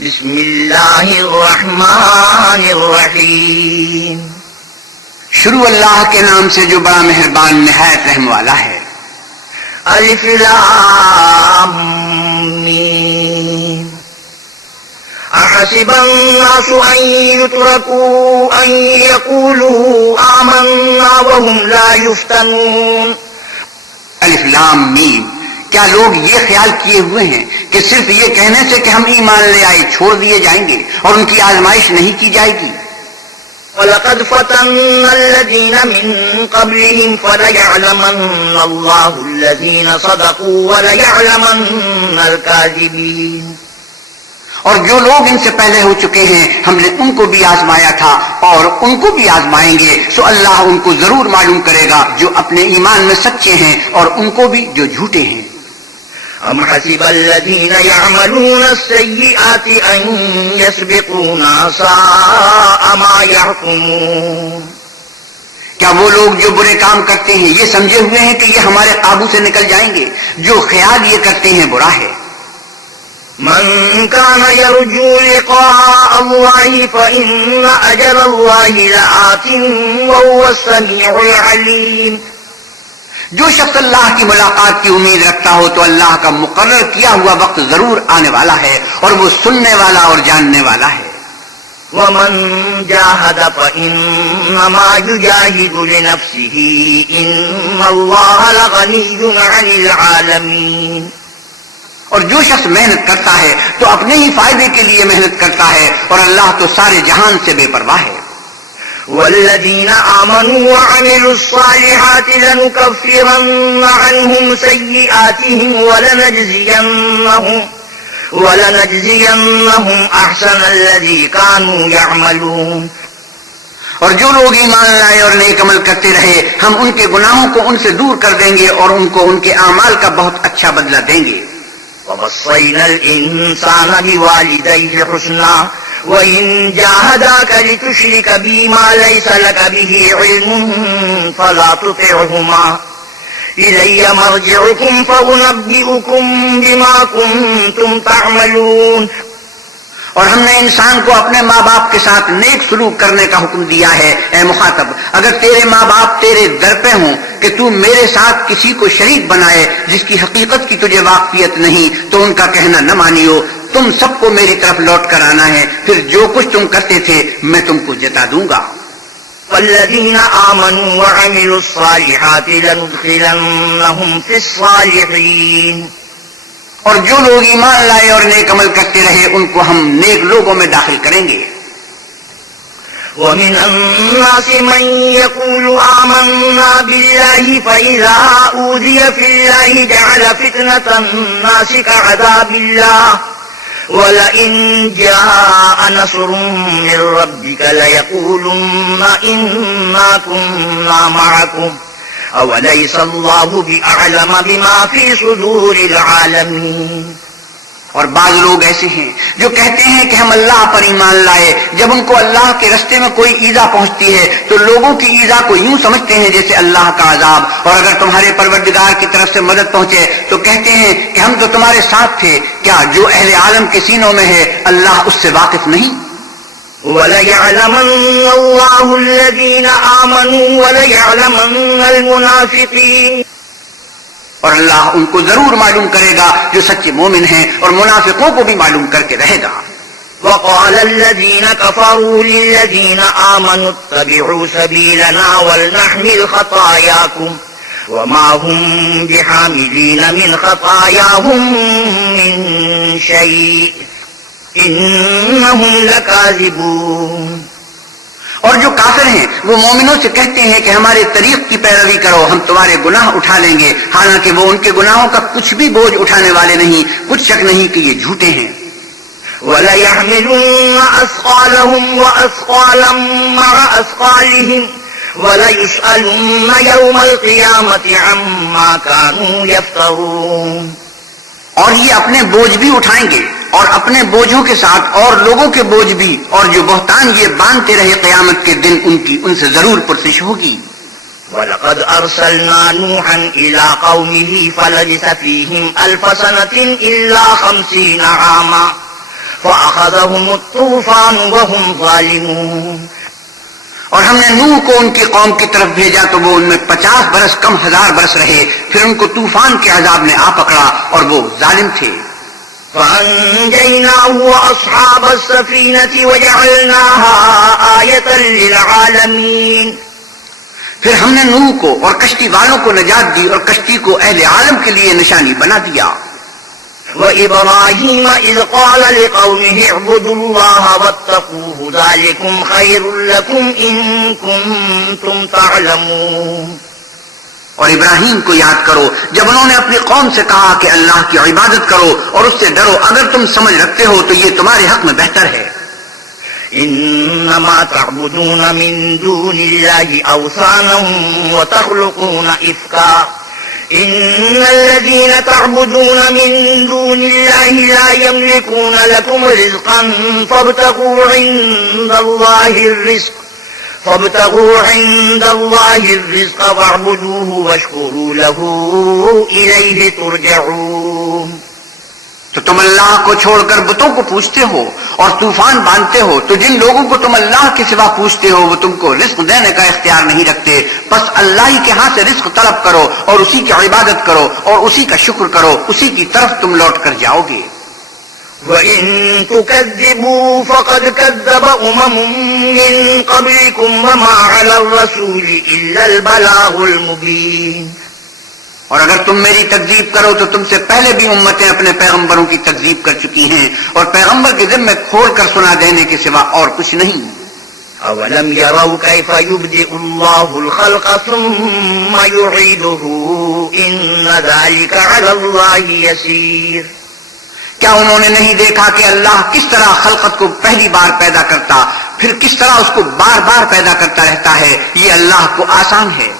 بسم اللہ الرحمن الرحیم. شروع اللہ کے نام سے جو بڑا مہربان نہایت رحم والا ہے. الف لام میم. احسب الناس ان يتركوا ان يقولوا آمنا وهم لا يفتنون. الف لام میم. کیا لوگ یہ خیال کیے ہوئے ہیں کہ صرف یہ کہنے سے کہ ہم ایمان لے آئے چھوڑ دیے جائیں گے اور ان کی آزمائش نہیں کی جائے گی؟ وَلَقَدْ فَتَنَّا الَّذِينَ مِن قَبْلِهِمْ فَلَيَعْلَمَنَّ اللَّهُ الَّذِينَ صَدَقُوا وَلَيَعْلَمَنَّ الْكَاذِبِينَ. اور جو لوگ ان سے پہلے ہو چکے ہیں ہم نے ان کو بھی آزمایا تھا اور ان کو بھی آزمائیں گے، سو اللہ ان کو ضرور معلوم کرے گا جو اپنے ایمان میں سچے ہیں اور ان کو بھی جو جھوٹے ہیں. أَمْ حَسِبَ الَّذِينَ يَعْمَلُونَ السَّيِّئَاتِ أَن يَسْبِقُونَا سَاءَ مَا يَحْكُمُونَ. کیا وہ لوگ جو برے کام کرتے ہیں یہ سمجھے ہوئے ہیں کہ یہ ہمارے قابو سے نکل جائیں گے؟ جو خیال یہ کرتے ہیں برا ہے. من كان يرجو لقاء الله فإن أجل الله لآت وهو السميع العليم. جو شخص اللہ کی ملاقات کی امید رکھتا ہو تو اللہ کا مقرر کیا ہوا وقت ضرور آنے والا ہے اور وہ سننے والا اور جاننے والا ہے. ومن جاهد فإنما يجاهد لنفسه إن الله لغني عن العالمين. اور جو شخص محنت کرتا ہے تو اپنے ہی فائدے کے لیے محنت کرتا ہے اور اللہ تو سارے جہان سے بے پرواہ ہے. والذین آمنوا وعملوا الصالحات لنكفرن عنهم سیئاتهم ولنجزینهم احسن الذی كانوا يعملون. اور جو لوگ ایمان لائے اور نیک عمل کرتے رہے ہم ان کے گناہوں کو ان سے دور کر دیں گے اور ان کو ان کے اعمال کا بہت اچھا بدلہ دیں گے. وَوَصَّيْنَا الْإِنسَانَ بِوَالِدَيْهِ حُسْنًا وَإِن جَاهَدَاكَ لِتُشْرِكَ بِي مَا لَيْسَ لَكَ بِهِ عِلْمٌ فَلَا تُطِعْهُمَا إِلَيَّ مَرْجِعُكُمْ فَأُنَبِّئُكُم بِمَا كُنتُمْ تَعْمَلُونَ. اور ہم نے انسان کو اپنے ماں باپ کے ساتھ نیک سلوک کرنے کا حکم دیا ہے. اے مخاطب، اگر تیرے ماں باپ تیرے در پہ ہوں کہ تو میرے ساتھ کسی کو شریک بنائے جس کی حقیقت کی تجھے واقفیت نہیں تو ان کا کہنا نہ مانیو. تم سب کو میری طرف لوٹ کر آنا ہے، پھر جو کچھ تم کرتے تھے میں تم کو جتا دوں گا. والذین آمنوا وعملوا الصالحات لندخلنهم فی الصالحین. اور جو لوگ ایمان لائے اور نیک عمل کرتے رہے ان کو ہم نیک لوگوں میں داخل کریں گے. ومن الناس من يقول آمنا بالله فإذا أوذي في الله جعل فتنة الناس كعذاب الله ولئن جاء نصر من ربك ليقولن إنا كنا معكم أوليس الله بأعلم بما في صدور العالمين. اور بعض لوگ ایسے ہیں جو کہتے ہیں کہ ہم اللہ پر ایمان لائے، جب ان کو اللہ کے رستے میں کوئی ایذا پہنچتی ہے تو لوگوں کی ایذا کو یوں سمجھتے ہیں جیسے اللہ کا عذاب، اور اگر تمہارے پروردگار کی طرف سے مدد پہنچے تو کہتے ہیں کہ ہم تو تمہارے ساتھ تھے. کیا جو اہل عالم کے سینوں میں ہے اللہ اس سے واقف نہیں؟ وَلَيَعْلَمَنَّ اللَّهُ الَّذِينَ آمَنُوا وَلَيَعْلَمَنَّ الْمُنَافِقِينَ. اور اللہ ان کو ضرور معلوم کرے گا جو سچے مومن ہیں اور منافقوں کو بھی معلوم کر کے رہے گا. وَقَالَ الَّذِينَ كَفَرُوا لِلَّذِينَ آمَنُوا اتَّبِعُوا سَبِيلَنَا وَلْنَحْمِلْ خَطَايَاكُمْ وَمَا هُمْ بِحَامِلِينَ مِنْ خَطَايَاهُمْ مِنْ شَيْءٍ إِنَّهُمْ لَكَاذِبُونَ. اور جو کافر ہیں وہ مومنوں سے کہتے ہیں کہ ہمارے طریق کی پیروی کرو، ہم تمہارے گناہ اٹھا لیں گے، حالانکہ وہ ان کے گناہوں کا کچھ بھی بوجھ اٹھانے والے نہیں. کچھ شک نہیں کہ یہ جھوٹے ہیں. وَلَيَحْمِلُنَّ أَثْقَالَهُمْ وَأَثْقَالًا مَعَ أَثْقَالِهِمْ وَلَيُسْأَلُنَّ يَوْمَ الْقِيَامَةِ عَمَّا كَانُوا يَفْتَرُونَ. اور یہ اپنے بوجھ بھی اٹھائیں گے اور اپنے بوجھوں کے ساتھ اور لوگوں کے بوجھ بھی، اور جو بہتان یہ باندھتے رہے قیامت کے دن ان سے ضرور پرسش ہوگی. وَلَقَدْ أَرْسَلْنَا نُوحًا إِلَىٰ قَوْمِهِ فَلَبِثَ فِيهِمْ أَلْفَ سَنَةٍ إِلَّا 50 عَامًا فأخذهم الطوفان وهم ظالمون. اور ہم نے نوح کو ان کی قوم کی طرف بھیجا تو وہ ان میں 50 برس کم 1000 برس رہے، پھر ان کو طوفان کے عذاب نے آ پکڑا اور وہ ظالم تھے۔ فأنجيناه وأصحاب السفينة وجعلناها آية للعالمين. پھر ہم نے نوح کو اور کشتی والوں کو نجات دی اور کشتی کو اہل عالم کے لیے نشانی بنا دیا۔ وإبراهيم إذ قال لقومه اعبدوا الله واتقوه ذلكم خير لكم إن كنتم تعلمون. اور ابراہیم کو یاد کرو جب انہوں نے اپنی قوم سے کہا کہ اللہ کی عبادت کرو اور اس سے ڈرو، اگر تم سمجھ رکھتے ہو تو یہ تمہارے حق میں بہتر ہے۔ إنما تعبدون من دون الله أوثانا وتخلقون إفكا إن الذين تعبدون من دون الله لا يملكون لكم رزقا فابتغوا عند الله الرزق واعبدوه واشكروا له إليه ترجعون. تو تم اللہ کو چھوڑ کر بتوں کو پوچھتے ہو اور طوفان باندھتے ہو، تو جن لوگوں کو تم اللہ کے سوا پوچھتے ہو وہ تم کو رزق دینے کا اختیار نہیں رکھتے، بس اللہ ہی کے ہاں سے رزق طلب کرو اور اسی کی عبادت کرو اور اسی کا شکر کرو، اسی کی طرف تم لوٹ کر جاؤ گے۔ وَإِن تُكَذِّبُوا فَقَدْ كَذَّبَ مِن قَبْلِكُمْ وَمَا عَلَى الرَّسُولِ إِلَّا الْبَلَاغُ الْمُبِينُ. اور اگر تم میری تکذیب کرو تو تم سے پہلے بھی امتیں اپنے پیغمبروں کی تکذیب کر چکی ہیں، اور پیغمبر کے ذمے کھول کر سنا دینے کے سوا اور کچھ نہیں۔ أَوَلَمْ يَرَوْا كَيْفَ يُبْدِئُ اللَّهُ الْخَلْقَ ثُمَّ يُعِيدُهُ إِنَّ ذَلِكَ عَلَى اللَّهِ يَسِيرٌ. کیا انہوں نے نہیں دیکھا کہ اللہ کس طرح خلقت کو پہلی بار پیدا کرتا پھر کس طرح اس کو بار بار پیدا کرتا رہتا ہے، یہ اللہ کو آسان ہے۔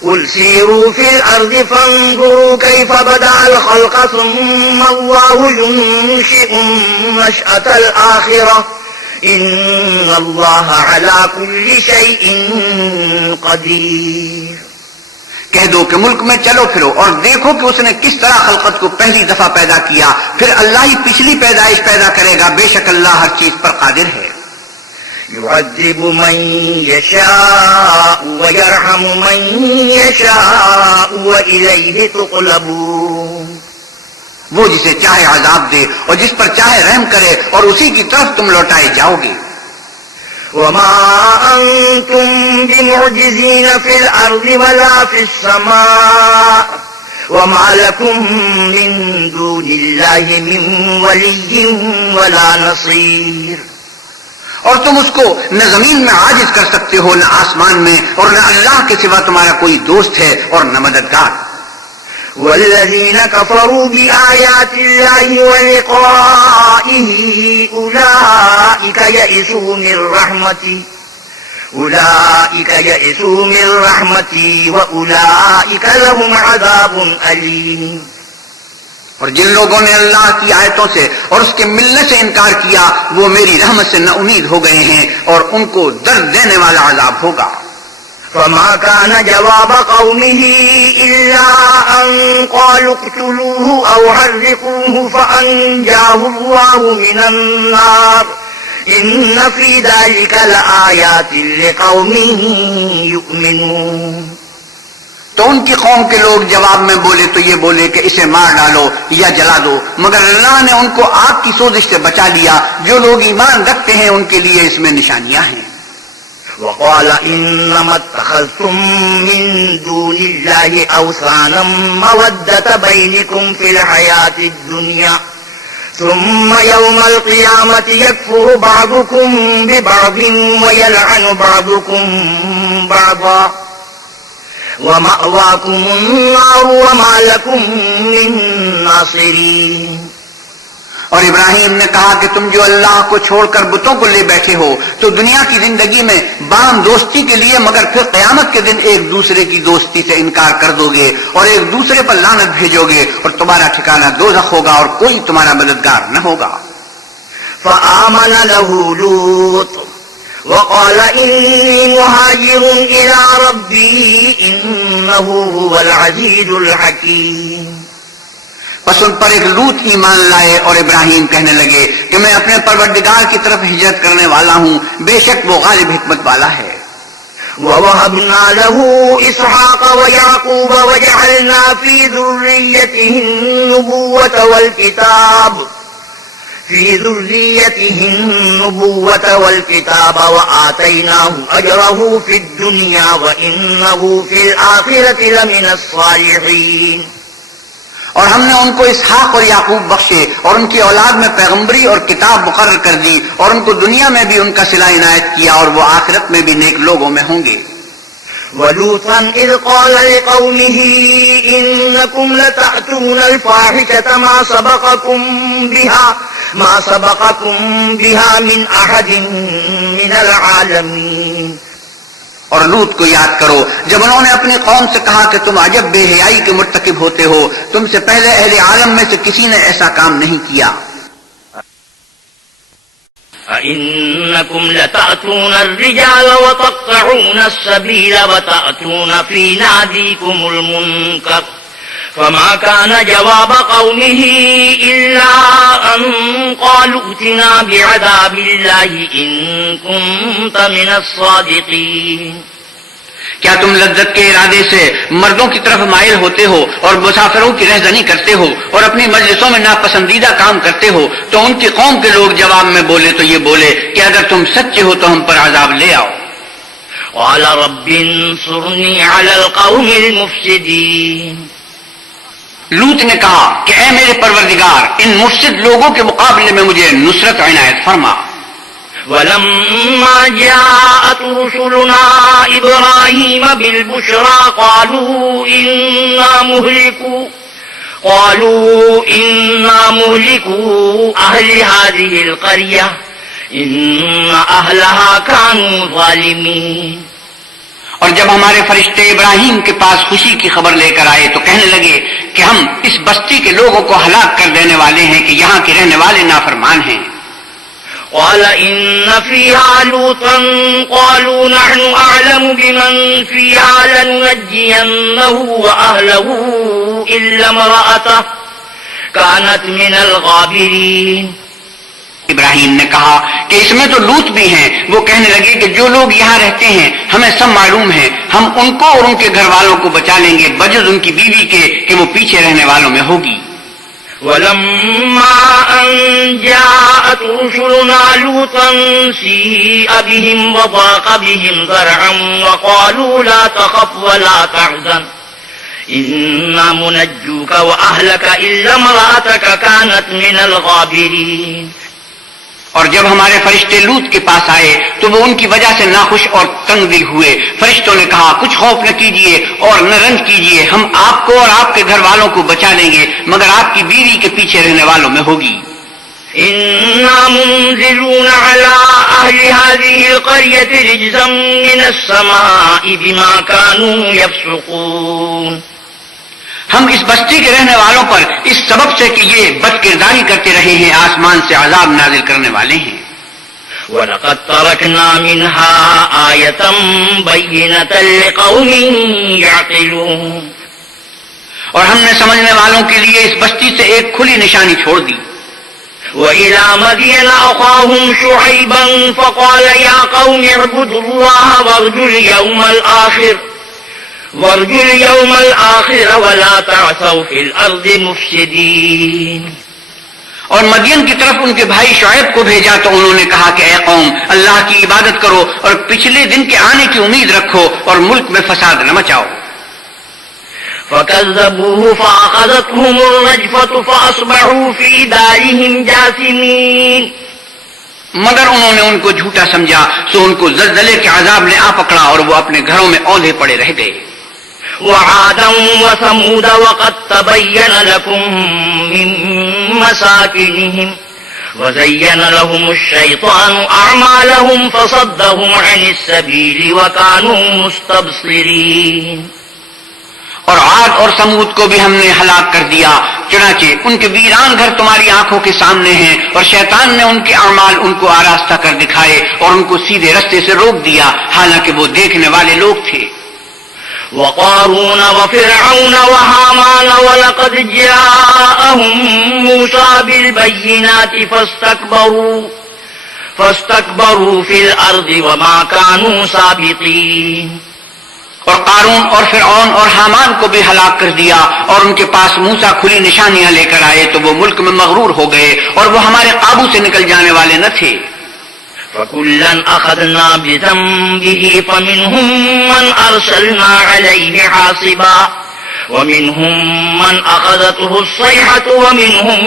قُلْ سِيرُوا فِي الْأَرْضِ فَانظُرُوا كَيْفَ بَدَأَ الْخَلْقَ ثُمَّ اللَّهُ يُنشِئُ النَّشْأَةَ الْآخِرَةَ إِنَّ اللَّهَ عَلَى كُلِّ شَيْءٍ قَدِيرٌ. کہہ دو کہ ملک میں چلو پھرو اور دیکھو کہ اس نے کس طرح خلقت کو پہلی دفعہ پیدا کیا، پھر اللہ ہی پچھلی پیدائش پیدا کرے گا، بے شک اللہ ہر چیز پر قادر ہے۔ يعذب من يشاء ويرحم من يشاء وإليه تقلبون. وہ جسے چاہے عذاب دے اور جس پر چاہے رحم کرے اور اسی کی طرف تم لوٹائے جاؤ گے۔ وما أنتم بمعجزين في الأرض ولا في السماء وما لكم من دون الله من ولي ولا نصير. اور تم اس کو نہ زمین میں عاجز کر سکتے ہو نہ آسمان میں، اور نہ اللہ کے سوا تمہارا کوئی دوست ہے اور نہ مددگار۔ والذين كفروا بآيات الله ولقائه أولئك يئسوا من رحمتي وأولئك لهم عذاب أليم. اور جن لوگوں نے اللہ کی آیتوں سے اور اس کے ملنے سے انکار کیا وہ میری رحمت سے نا امید ہو گئے ہیں اور ان کو درد دینے والا عذاب ہوگا۔ فما كان جواب قومه إلا أن قالوا اقتلوه أو حرقوه فأنجاه الله من النار إن في ذلك لآيات لقوم يؤمنون. تو ان کی قوم کے لوگ جواب میں بولے تو یہ بولے کہ اسے مار ڈالو یا جلا دو، مگر اللہ نے ان کو آگ کی سوزش سے بچا لیا۔ جو لوگ ایمان رکھتے ہیں ان کے لیے اس میں نشانیاں ہیں۔ وقال إنما اتخذتم من دون الله أوثانا مودة بينكم في الحياة الدنيا ثم يوم القيامة يكفر بعضكم ببعض ويلعن بعضكم بعضا ومأواكم النار وما لكم من ناصرين. اور ابراہیم نے کہا کہ تم جو اللہ کو چھوڑ کر بتوں کو لے بیٹھے ہو تو دنیا کی زندگی میں باہم دوستی کے لیے، مگر پھر قیامت کے دن ایک دوسرے کی دوستی سے انکار کر دو گے اور ایک دوسرے پر لعنت بھیجو گے اور تمہارا ٹھکانہ دوزخ ہوگا اور کوئی تمہارا مددگار نہ ہوگا۔ فآمن له لوط وقال إني مهاجر إلى ربي إنه هو العزيز الحكيم. بس ان پر ایک لوط ایمان لائے اور ابراہیم کہنے لگے کہ میں اپنے پروردگار کی طرف ہجرت کرنے والا ہوں، بے شک وہ غالب حکمت والا ہے۔ وَوَهَبْنَا لَهُ إِسْحَاقَ وَيَعْقُوبَ وَجَعَلْنَا فِي ذُرِّيَّتِهِ النُّبُوَّةَ وَالْكِتَابَ وَآتَيْنَاهُ أَجْرَهُ فِي الدُّنْيَا وَإِنَّهُ فِي الْآخِرَةِ لَمِنَ الصَّالِحِينَ۔ اور ہم نے ان کو اسحاق اور یعقوب بخشے اور ان کی اولاد میں پیغمبری اور کتاب مقرر کر دی، اور ان کو دنیا میں بھی ان کا صلہ عنایت کیا، اور وہ آخرت میں بھی نیک لوگوں میں ہوں گے۔ وَلُوطًا إِذْ قَالَ لِقَوْمِهِ إِنَّكُمْ لَتَأْتُونَ الْفَاحِشَةَ مَا سَبَقَكُمْ بِهَا مِنْ أَحَدٍ مِنَ الْعَالَمِينَ۔ اور لوط کو یاد کرو جب انہوں نے اپنی قوم سے کہا کہ تم عجب بے حیائی کے مرتکب ہوتے ہو، تم سے پہلے اہل عالم میں سے کسی نے ایسا کام نہیں کیا۔ أَإِنَّكُمْ لَتَأْتُونَ الرِّجَالَ وَتَقْطَعُونَ السَّبِيلَ وَتَأْتُونَ فِي نَادِيكُمُ الْمُنكَرَ فما كان جواب قومه إلا أن قالوا ائتنا بعذاب الله إن كنت من الصادقين۔ کیا تم لذت کے ارادے سے مردوں کی طرف مائل ہوتے ہو اور مسافروں کی رہزنی کرتے ہو اور اپنی مجلسوں میں ناپسندیدہ کام کرتے ہو؟ تو ان کی قوم کے لوگ جواب میں بولے تو یہ بولے کہ اگر تم سچے ہو تو ہم پر عذاب لے آؤ۔ قال رب انصرني على القوم المفسدين۔ لوط نے کہا کہ اے میرے پروردگار ان مفسد لوگوں کے مقابلے میں مجھے نصرت عنایت فرما۔ ولما جاءت رسلنا إبراهيم بالبشرى قالوا إنا مهلكو أهل هذه القرية إن أهلها كانوا ظالمين۔ اور جب ہمارے فرشتے ابراہیم کے پاس خوشی کی خبر لے کر آئے تو کہنے لگے کہ ہم اس بستی کے لوگوں کو ہلاک کر دینے والے ہیں کہ یہاں کے رہنے والے نافرمان ہیں۔ قال إن فيها لوطا قالوا نحن أعلم بمن فيها لننجينه وأهله إلا امرأته كانت من الغابرين۔ ابراہیم نے کہا کہ اس میں تو لوط بھی ہیں۔ وہ کہنے لگے کہ جو لوگ یہاں رہتے ہیں ہمیں سب معلوم ہے، ہم ان کو اور ان کے گھر والوں کو بچا لیں گے بجز ان کی بیوی کے کہ وہ پیچھے رہنے والوں میں ہوگی۔ ولما أن جاءت رسلنا لوطا سيء بهم وضاق بهم ذرعا وقالوا لا تخف ولا تحزن إنا منجوك وأهلك إلا امرأتك كانت من الغابرين۔ اور جب ہمارے فرشتے لوط کے پاس آئے تو وہ ان کی وجہ سے ناخوش اور تنگ دل ہوئے۔ فرشتوں نے کہا کچھ خوف نہ کیجیے اور نہ رنج کیجیے، ہم آپ کو اور آپ کے گھر والوں کو بچا لیں گے مگر آپ کی بیوی کے پیچھے رہنے والوں میں ہوگی۔ إنا منزلون على أهل هذه القرية رجزا من السماء بما كانوا يفسقون۔ ہم اس بستی کے رہنے والوں پر اس سبب سے کہ یہ بد کرداری کرتے رہے ہیں آسمان سے عذاب نازل کرنے والے ہیں۔ وَلَقَدْ تَرَكْنَا مِنْهَا آيَةً بَيِّنَةً لِقَوْمٍ يَعْقِلُونَ۔ اور ہم نے سمجھنے والوں کے لیے اس بستی سے ایک کھلی نشانی چھوڑ دی۔ وَإِلَى مَدْيَنَ أَخَاهُمْ شُعَيْبًا فَقَالَ يَا قَوْمِ اعْبُدُوا اللَّهَ وَارْجُوا الْيَوْمَ الْآخِرَ وَلَا تَعْثَوْا فِي الْأَرْضِ مُفْسِدِينَ۔ اور مدین کی طرف ان کے بھائی شعیب کو بھیجا تو انہوں نے کہا کہ اے قوم اللہ کی عبادت کرو اور پچھلے دن کے آنے کی امید رکھو اور ملک میں فساد نہ مچاؤ۔ فَكَذَّبُوهُ فَأَخَذَتْهُمُ الرَّجْفَةُ فَأَصْبَحُوا فِي دَارِهِمْ جَاثِمِينَ۔ مگر انہوں نے ان کو جھوٹا سمجھا سو ان کو زلزلے کے عذاب نے آ پکڑا اور وہ اپنے گھروں میں اوندھے پڑے رہ گئے۔ وعادا وثمود وقد تبين لكم من مساكنهم وزين لهم الشيطان أعمالهم فصدهم عن السبيل وكانوا مستبصرين۔ اور عاد اور سمود کو بھی ہم نے ہلاک کر دیا، چنانچہ ان کے ویران گھر تمہاری آنکھوں کے سامنے ہیں، اور شیطان نے ان کے اعمال ان کو آراستہ کر دکھائے اور ان کو سیدھے رستے سے روک دیا حالانکہ وہ دیکھنے والے لوگ تھے۔ وقارون وفرعون وهامان ولقد جاءهم موسى بالبينات فاستكبروا في الأرض وما كانوا سابقين. اور قارون اور فرعون اور حامان کو بھی ہلاک کر دیا، اور ان کے پاس موسیٰ کھلی نشانیاں لے کر آئے تو وہ ملک میں مغرور ہو گئے اور وہ ہمارے قابو سے نکل جانے والے نہ تھے. فَكُلًّا أَخَذْنَا بِذَنبِهِ فَمِنْهُمْ مَنْ أَرْسَلْنَا عَلَيْهِ حَاصِبًا وَمِنْهُمْ مَنْ أَخَذَتْهُ الصَّيْحَةُ وَمِنْهُمْ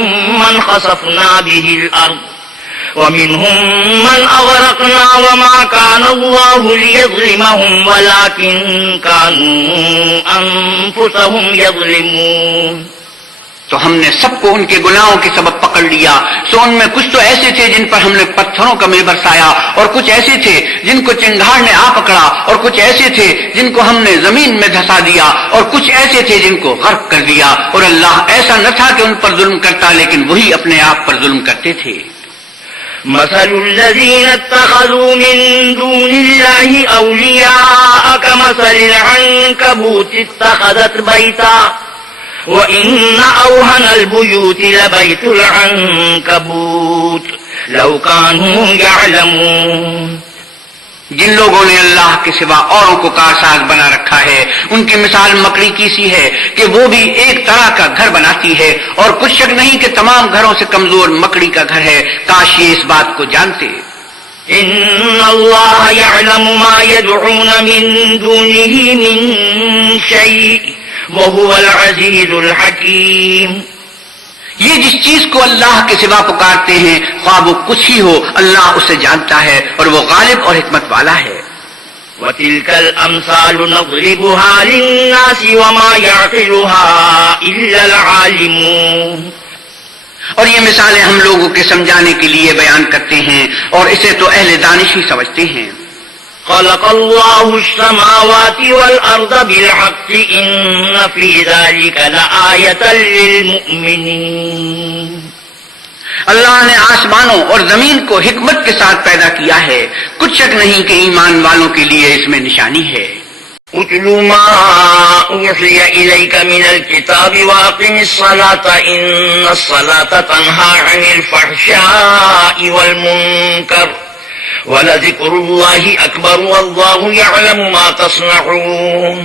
مَنْ خَسَفْنَا بِهِ الْأَرْضَ وَمِنْهُمْ مَنْ أَغْرَقْنَا وَمَا كَانَ اللَّهُ لِيَظْلِمَهُمْ وَلَكِنْ كَانُوا أَنفُسَهُمْ يَظْلِمُونَ. تو ہم نے سب کو ان کے گناہوں کے سبب پکڑ لیا. سو ان میں کچھ تو ایسے تھے جن پر ہم نے پتھروں کا مے برسایا، اور کچھ ایسے تھے جن کو چنگھاڑ نے آ پکڑا، اور کچھ ایسے تھے جن کو ہم نے زمین میں دھسا دیا، اور کچھ ایسے تھے جن کو غرق کر دیا. اور اللہ ایسا نہ تھا کہ ان پر ظلم کرتا، لیکن وہی اپنے آپ پر ظلم کرتے تھے. مثل الذين اتخذوا من دون الله أولياء كمثل العنكبوت اتخذت بيتا وإن أوهن البيوت لبيت العنكبوت لو كانوا يعلمون. جن لوگوں نے اللہ کے سوا اوروں کو کارساز بنا رکھا ہے، ان کی مثال مکڑی کی سی ہے کہ وہ بھی ایک طرح کا گھر بناتی ہے، اور کچھ شک نہیں کہ تمام گھروں سے کمزور مکڑی کا گھر ہے. کاش یہ اس بات کو جانتے. ان اللہ یعلم ما یدعون من دونه من شیء وهو العزیز الحکیم. یہ جس چیز کو اللہ کے سوا پکارتے ہیں، خواہ وہ کچھ ہی ہو، اللہ اسے جانتا ہے اور وہ غالب اور حکمت والا ہے. وَتِلْكَ الْأَمْثَالُ نَضْرِبُهَا لِلنَّاسِ وَمَا يَعْقِلُهَا إِلَّا الْعَالِمُونَ. اور یہ مثالیں ہم لوگوں کے سمجھانے کے لیے بیان کرتے ہیں، اور اسے تو اہل دانش ہی سمجھتے ہیں. خلق اللہ السماوات والارض بالحق ان فی ذلک لآیۃ للمؤمنین. اللہ نے آسمانوں اور زمین کو حکمت کے ساتھ پیدا کیا ہے، کچھ شک نہیں کہ ایمان والوں کے لیے اس میں نشانی ہے. اتل ما اوحی الیک من الکتاب واقم الصلاة ان الصلاة تنہی عن الفحشاء والمنکر وَلَذِكْرُ اللَّهِ أَكْبَرُ وَاللَّهُ يَعْلَمُ مَا تَصْنَعُونَ.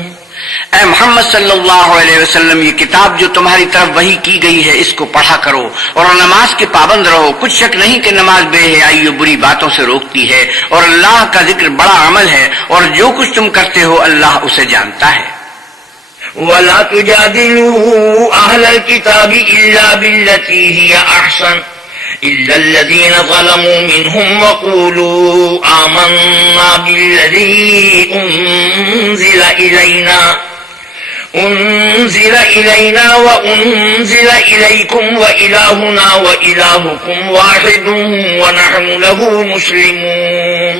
اے محمد صلی اللہ علیہ وسلم، یہ کتاب جو تمہاری طرف وحی کی گئی ہے اس کو پڑھا کرو اور نماز کے پابند رہو. کچھ شک نہیں کہ نماز بے حیائی و بری باتوں سے روکتی ہے، اور اللہ کا ذکر بڑا عمل ہے، اور جو کچھ تم کرتے ہو اللہ اسے جانتا ہے. وَلَا تُجَادِلُوا أَهْلَ الْكِتَابِ إِلَّا بِالَّتِي هِيَ أَحْسَنُ إِلَّا الَّذِينَ ظَلَمُوا مِنْهُمْ وَقُولُوا آمَنَّا بِالَّذِي أُنزِلَ إِلَيْنَا وَأُنزِلَ إِلَيْكُمْ وَإِلَٰهُنَا وَإِلَٰهُكُمْ وَاحِدٌ وَنَحْنُ لَهُ مُسْلِمُونَ.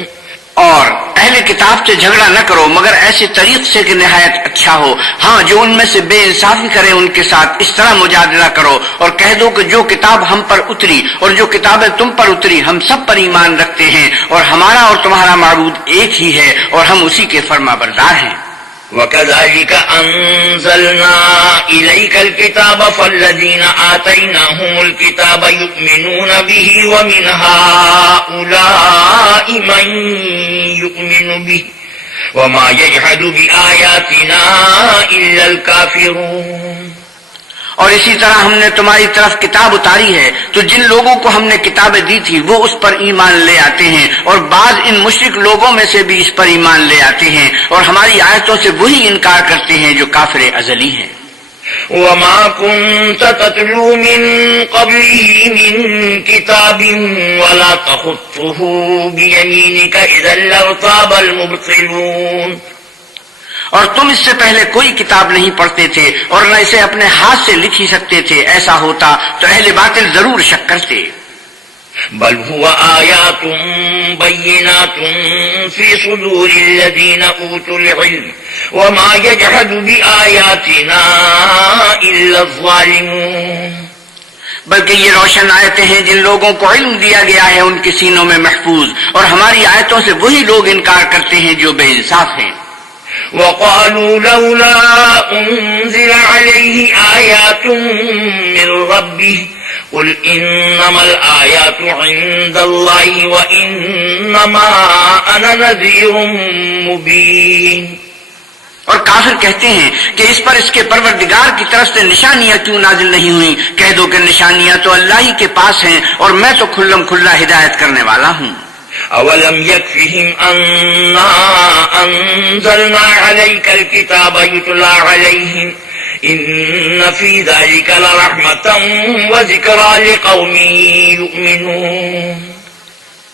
اور اہل کتاب سے جھگڑا نہ کرو مگر ایسے طریق سے کہ نہایت اچھا ہو. ہاں، جو ان میں سے بے انصافی کرے ان کے ساتھ اس طرح مجادلہ کرو اور کہہ دو کہ جو کتاب ہم پر اتری اور جو کتابیں تم پر اتری ہم سب پر ایمان رکھتے ہیں، اور ہمارا اور تمہارا معبود ایک ہی ہے اور ہم اسی کے فرما بردار ہیں. وَكَذَلِكَ أَنزَلْنَا إِلَيْكَ الْكِتَابَ فَالَّذِينَ آتَيْنَاهُمُ الْكِتَابَ يُؤْمِنُونَ بِهِ وَمِنْ هَؤُلَاءِ مَن يُؤْمِنُ بِهِ وَمَا يَجْحَدُ بِآيَاتِنَا إِلَّا الْكَافِرُونَ. اور اسی طرح ہم نے تمہاری طرف کتاب اتاری ہے تو جن لوگوں کو ہم نے کتابیں دی تھی وہ اس پر ایمان لے آتے ہیں، اور بعض ان مشرک لوگوں میں سے بھی اس پر ایمان لے آتے ہیں، اور ہماری آیتوں سے وہی انکار کرتے ہیں جو کافر ازلی ہیں. وَمَا كُنْتَ تَتْلُو مِن قَبْلِهِ مِن كِتَابٍ وَلَا تَخُطُّهُ بِيَمِينِكَ إِذًا لَّارْتَابَ الْمُبْطِلُونَ. اور تم اس سے پہلے کوئی کتاب نہیں پڑھتے تھے اور نہ اسے اپنے ہاتھ سے لکھ ہی سکتے تھے. ایسا ہوتا تو اہل باطل ضرور شک کرتے. بل هو آیات بینات فی صدور الذین اوتوا العلم وما یجحد بآیاتنا الا الظالمون. بلکہ یہ روشن آیتیں ہیں جن لوگوں کو علم دیا گیا ہے ان کے سینوں میں محفوظ، اور ہماری آیتوں سے وہی لوگ انکار کرتے ہیں جو بے انصاف ہیں. وقالوا لولا أنزل عليه آيات من ربه قل إنما الآيات عند الله وإنما أنا نذير مبين. اور کافر کہتے ہیں کہ اس پر اس کے پروردگار کی طرف سے نشانیاں کیوں نازل نہیں ہوئیں؟ کہہ دو کہ نشانیاں تو اللہ ہی کے پاس ہیں اور میں تو کھلم کھلا ہدایت کرنے والا ہوں. اولم يكفهم أنا أنزلنا عليك الكتاب يتلى عليهم إن في ذلك لرحمة وذكرى لقوم يؤمنون.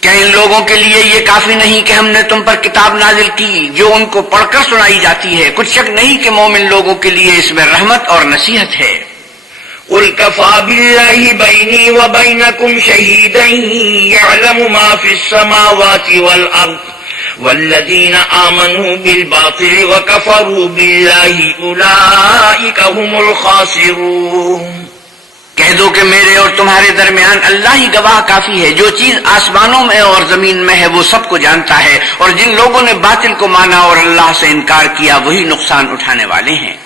کیا ان لوگوں کے لیے یہ کافی نہیں کہ ہم نے تم پر کتاب نازل کی جو ان کو پڑھ کر سنائی جاتی ہے؟ کچھ شک نہیں کہ مومن لوگوں کے لیے اس میں رحمت اور نصیحت ہے. قل كفى بالله بيني وبينكم شهيدا يعلم ما في السماوات والأرض والذين آمنوا بالباطل وكفروا بالله أولئك هم الخاسرون. کہہ دو کہ میرے اور تمہارے درمیان اللہ ہی گواہ کافی ہے. جو چیز آسمانوں میں اور زمین میں ہے وہ سب کو جانتا ہے، اور جن لوگوں نے باطل کو مانا اور اللہ سے انکار کیا وہی نقصان اٹھانے والے ہیں.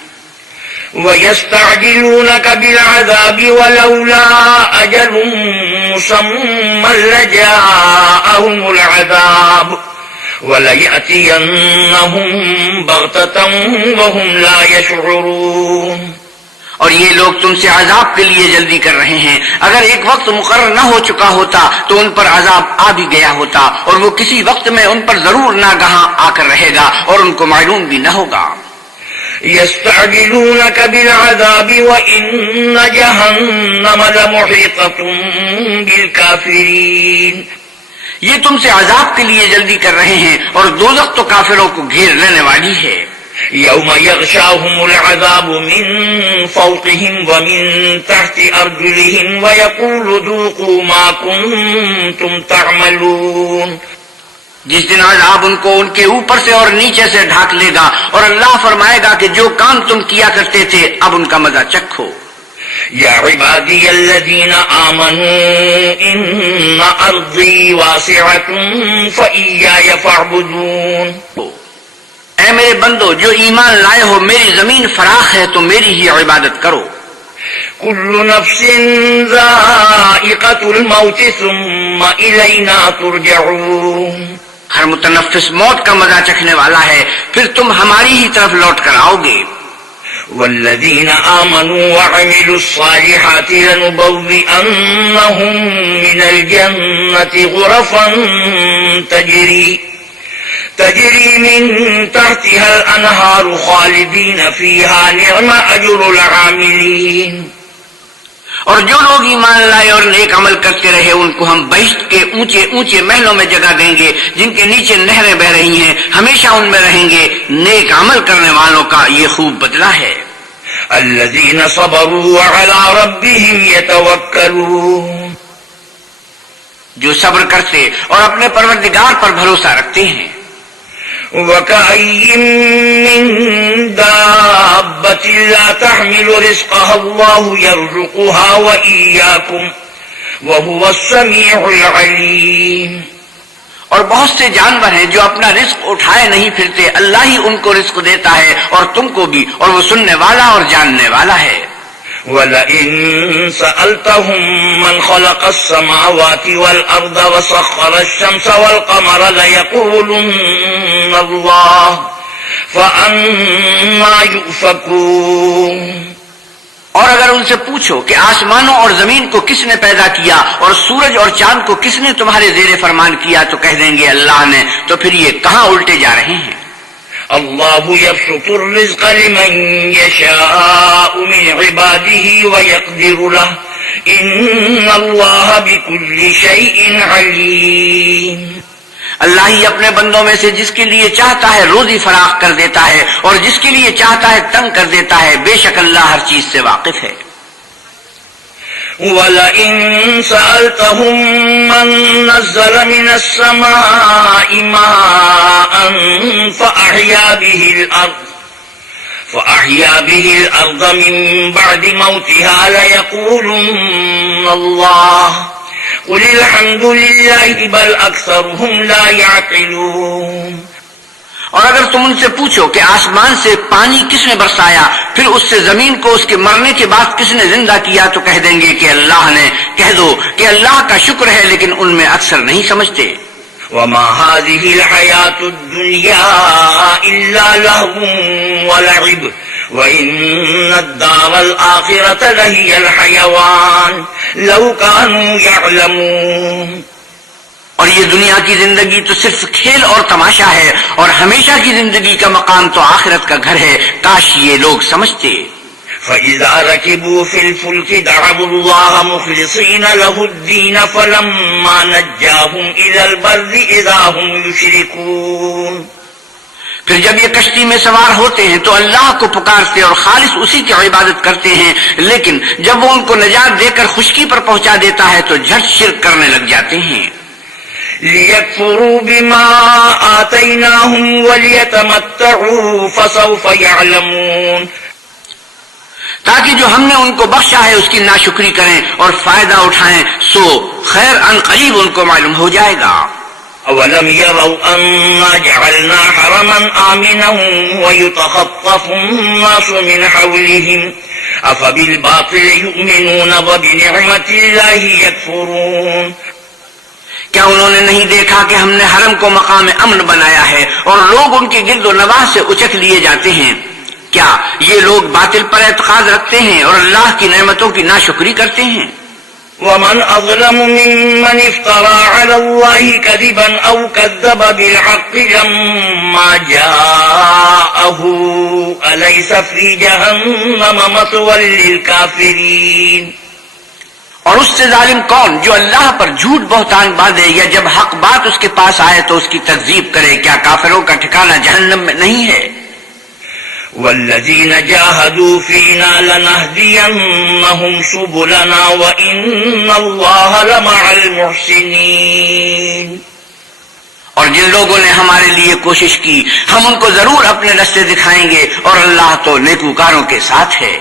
وَيَسْتَعْجِلُونَكَ بِالْعَذَابِ وَلَوْلَا أَجَلٌ مُّسَمًّى لَّجَاءَهُمُ الْعَذَابُ وَلَيَأْتِيَنَّهُم بَغْتَةً وَهُمْ لَا يَشْعُرُونَ. اور یہ لوگ تم سے عذاب کے لیے جلدی کر رہے ہیں. اگر ایک وقت مقرر نہ ہو چکا ہوتا تو ان پر عذاب آ بھی گیا ہوتا، اور وہ کسی وقت میں ان پر ضرور ناگہاں آ کر رہے گا اور ان کو معلوم بھی نہ ہوگا. يستعجلونك بالعذاب وإن جهنم لمحيطة بالكافرين. یہ تم سے عذاب کے لیے جلدی کر رہے ہیں اور دوزخ تو کافروں کو گھیر لینے والی ہے. يوم يغشاهم العذاب من فوقهم ومن تحت أرجلهم ويقول ذوقوا ما كنتم تعملون. جس دن عذاب ان کو ان کے اوپر سے اور نیچے سے ڈھانک لے گا، اور اللہ فرمائے گا کہ جو کام تم کیا کرتے تھے اب ان کا مزہ چکھو. یا عبادی الذین آمنوا ان ارضی واسعۃ فإیایا فاعبدون. اے میرے بندو جو ایمان لائے ہو، میری زمین فراخ ہے تو میری ہی عبادت کرو. کل نفس ذائقۃ الموت ثم الینا ترجعون. ہر متنفس موت کا مزہ چکھنے والا ہے، پھر تم ہماری ہی طرف لوٹ کر آؤ گے. والذین آمنوا وعملوا الصالحات لنبوئنهم من الجنة غرفا تجری من تحتها الانہار خالدین فیہا نعم اجر العاملین. اور جو لوگ ایمان لائے اور نیک عمل کرتے رہے ان کو ہم بہشت کے اونچے اونچے محلوں میں جگہ دیں گے جن کے نیچے نہریں بہ رہی ہیں، ہمیشہ ان میں رہیں گے. نیک عمل کرنے والوں کا یہ خوب بدلہ ہے. الذین صبروا وعلی ربهم یتوکلون. جو صبر کرتے اور اپنے پروردگار پر بھروسہ رکھتے ہیں. وَكَأَيٍّ مِّن دَابَّةٍ لَّا تَحْمِلُ رِزْقَهَا اللَّهُ يَرْزُقُهَا وَإِيَّاكُمْ وَهُوَ السَّمِيعُ الْعَلِيمُ. اور بہت سے جانور ہیں جو اپنا رزق اٹھائے نہیں پھرتے، اللہ ہی ان کو رزق دیتا ہے اور تم کو بھی، اور وہ سننے والا اور جاننے والا ہے. وَلَئِن سَأَلْتَهُم مَّنْ خَلَقَ السَّمَاوَاتِ وَالْأَرْضَ وَسَخَّرَ الشَّمْسَ وَالْقَمَرَ لَيَقُولُنَّ اللَّهُ فَأَنَّىٰ يُؤْفَكُونَ. اور اگر ان سے پوچھو کہ آسمانوں اور زمین کو کس نے پیدا کیا اور سورج اور چاند کو کس نے تمہارے زیر فرمان کیا تو کہہ دیں گے اللہ نے. تو پھر یہ کہاں الٹے جا رہے ہیں. اللہ یبسط الرزق لمن یشاء من عباده ویقدر له ان اللہ بكل شیء علیم. اللہ ہی اپنے بندوں میں سے جس کے لیے چاہتا ہے روزی فراخ کر دیتا ہے اور جس کے لیے چاہتا ہے تنگ کر دیتا ہے. بے شک اللہ ہر چیز سے واقف ہے. وَلَئِن سَأَلْتَهُم مَّن نَّزَّلَ مِنَ السَّمَاءِ مَاءً فَأَحْيَا بِهِ الْأَرْضَ مِن بَعْدِ مَوْتِهَا لَيَقُولُنَّ اللَّهُ قُلِ الْحَمْدُ لِلَّهِ بَلْ أَكْثَرُهُمْ لَا يَعْقِلُونَ. اور اگر تم ان سے پوچھو کہ آسمان سے پانی کس نے برسایا، پھر اس سے زمین کو اس کے مرنے کے بعد کس نے زندہ کیا، تو کہہ دیں گے کہ اللہ نے۔ کہہ دو کہ اللہ کا شکر ہے، لیکن ان میں اکثر نہیں سمجھتے۔ وما هذه الحياة الدنيا إلا لهو ولعب وإن الدار الآخرة لهي الحيوان لو كانوا يعلمون۔ اور یہ دنیا کی زندگی تو صرف کھیل اور تماشا ہے، اور ہمیشہ کی زندگی کا مقام تو آخرت کا گھر ہے، کاش یہ لوگ سمجھتے۔ فإذا ركبوا في الفلك دعوا الله مخلصين له الدين فلما نجاهم إلى البر إذا هم يشركون۔ پھر جب یہ کشتی میں سوار ہوتے ہیں تو اللہ کو پکارتے اور خالص اسی کی عبادت کرتے ہیں، لیکن جب وہ ان کو نجات دے کر خشکی پر پہنچا دیتا ہے تو جھٹ شرک کرنے لگ جاتے ہیں۔ لِيَكْفُرُوا بِمَا آتَيْنَاهُمْ وَلِيَتَمَتَّعُوا فَسَوْفَ يَعْلَمُونَ، تاکہ جو ہم نے ان کو بخشا ہے اس کی ناشکری کریں اور فائدہ اٹھائیں، سو خیر ان قریب ان کو معلوم ہو جائے گا۔ أَوَلَمْ يَرَوْا أَنَّا جَعَلْنَا حَرَمًا آمِنًا وَيُتَخَطَّفُ النَّاسُ مِنْ حَوْلِهِمْ أَفَبِالْبَاطِلِ يُؤْمِنُونَ وَبِنِعْمَةِ اللَّهِ يَكْفُرُونَ۔ کیا انہوں نے نہیں دیکھا کہ ہم نے حرم کو مقام امن بنایا ہے اور لوگ ان کے گرد و نواح سے اچک لیے جاتے ہیں؟ کیا یہ لوگ باطل پر اعتقاد رکھتے ہیں اور اللہ کی نعمتوں کی ناشکری کرتے ہیں؟ وَمَنْ أَظْلَمُ مِمَّنِ افْتَرَى عَلَى اللَّهِ كَذِبًا أَوْ كَذَّبَ بِالْحَقِّ لَمَّا جَاءَهُ أَلَيْسَ فِي جَهَنَّمَ مَثْوًى لِلْكَافِرِينَ۔ اور اس سے ظالم کون جو اللہ پر جھوٹ بہتان باندھے یا جب حق بات اس کے پاس آئے تو اس کی تکذیب کرے؟ کیا کافروں کا ٹھکانہ جہنم میں نہیں ہے؟ وَالَّذِينَ جَاهَدُوا فِينَا لَنَهْدِيَنَّهُمْ سُبُلَنَا وَإِنَّ اللَّهَ لَمَعَ الْمُحْسِنِينَ۔ اور جن لوگوں نے ہمارے لیے کوشش کی ہم ان کو ضرور اپنے راستے دکھائیں گے، اور اللہ تو نیکوکاروں کے ساتھ ہے۔